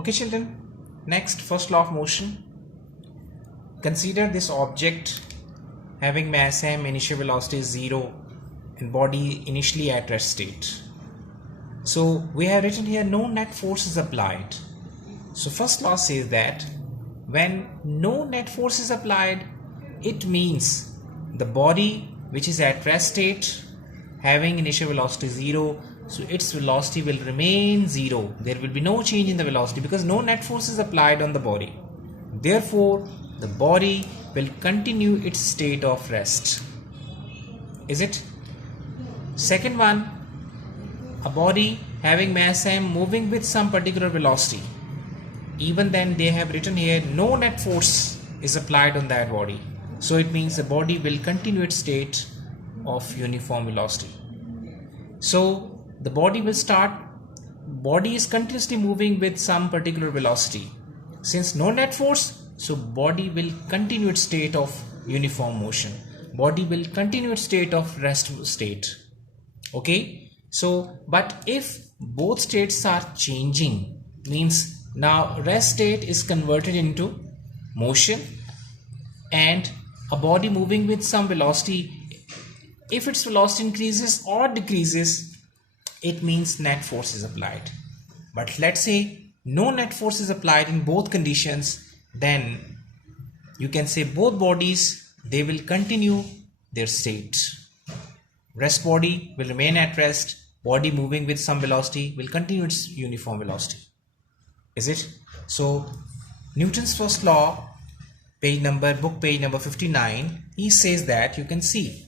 Okay children, next first law of motion. Consider this object having mass m, initial velocity is 0 and body initially at rest state. So we have written here no net force is applied. So first law says that when no net force is applied, it means the body which is at rest state having initial velocity 0, so its velocity will remain 0. There will be no change in the velocity because no net force is applied on the body. Therefore, the body will continue its state of rest. Is it? Second one, a body having mass m moving with some particular velocity. Even then they have written here no net force is applied on that body. So it means the body will continue its state of uniform velocity. So the body is continuously moving with some particular velocity. Since no net force, so body will continue its state of uniform motion. Body will continue its state of rest state. Okay. So, but if both states are changing, means now rest state is converted into motion and a body moving with some velocity, if its velocity increases or decreases, it means net force is applied. But let's say no net force is applied in both conditions, then you can say both bodies, they will continue their state. Rest body will remain at rest, body moving with some velocity will continue its uniform velocity. Is it? So Newton's first law, book page number 59, he says that, you can see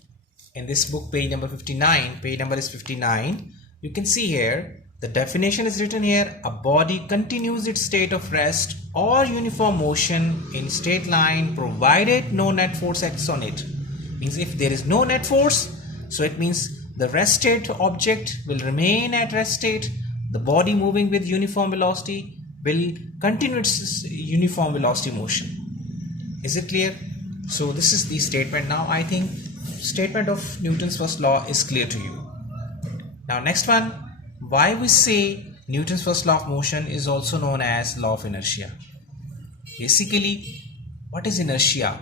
in this book page number 59, page number is 59, you can see here the definition is written here: a body continues its state of rest or uniform motion in straight line provided no net force acts on it. Means if there is no net force, so it means the rest state object will remain at rest state, the body moving with uniform velocity will continue its uniform velocity motion. Is it clear? So this is the statement. Now I think statement of Newton's first law is clear to you. Now next one, why we say Newton's first law of motion is also known as law of inertia. Basically, what is inertia?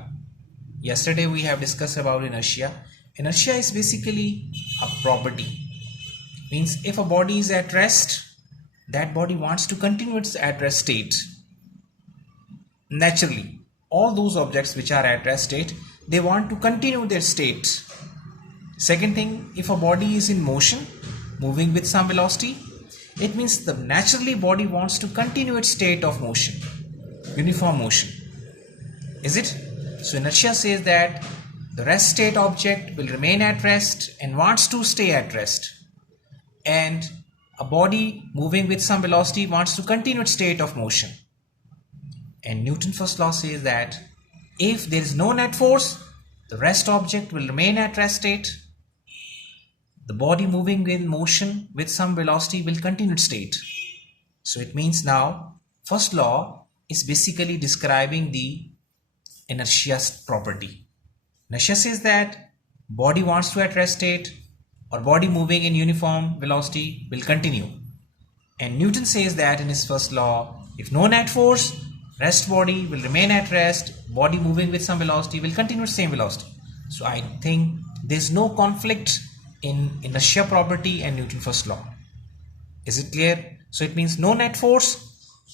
Yesterday we have discussed about inertia. Inertia is basically a property. Means if a body is at rest, that body wants to continue its at rest state. Naturally, all those objects which are at rest state, they want to continue their state. Second thing, if a body is in motion, moving with some velocity, it means the naturally body wants to continue its state of motion, uniform motion. Is it? So inertia says that the rest state object will remain at rest and wants to stay at rest, and a body moving with some velocity wants to continue its state of motion. And Newton's first law says that if there is no net force, the rest object will remain at rest state, the body moving with motion with some velocity will continue its state. So it means now first law is basically describing the inertia property. Inertia says that body wants to at rest state or body moving in uniform velocity will continue. And Newton says that in his first law, if no net force, rest body will remain at rest, body moving with some velocity will continue its same velocity. So I think there's no conflict in inertia property and Newton's first law. Is it clear? So it means no net force,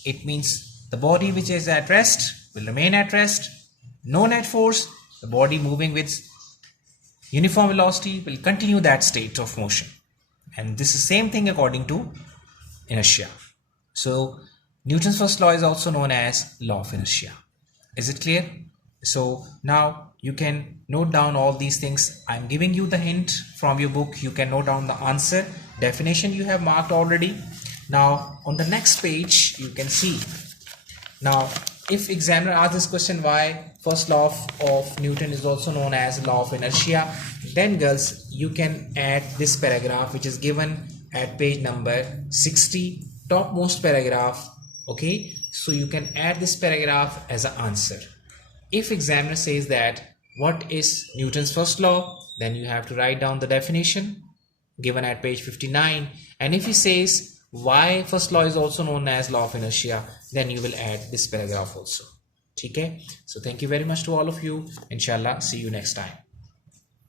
it means the body which is at rest will remain at rest. No net force, the body moving with uniform velocity will continue that state of motion. And this is same thing according to inertia. So Newton's first law is also known as law of inertia. Is it clear? So now you can note down all these things. I'm giving you the hint from your book. You can note down the answer. Definition you have marked already. Now on the next page you can see. Now if examiner asks this question, why first law of Newton is also known as law of inertia, then girls you can add this paragraph which is given at page number 60, topmost paragraph. Okay, so you can add this paragraph as an answer. If examiner says that what is Newton's first law, then you have to write down the definition given at page 59. And if he says why first law is also known as law of inertia, then you will add this paragraph also. Okay, so thank you very much to all of you. Inshallah, see you next time.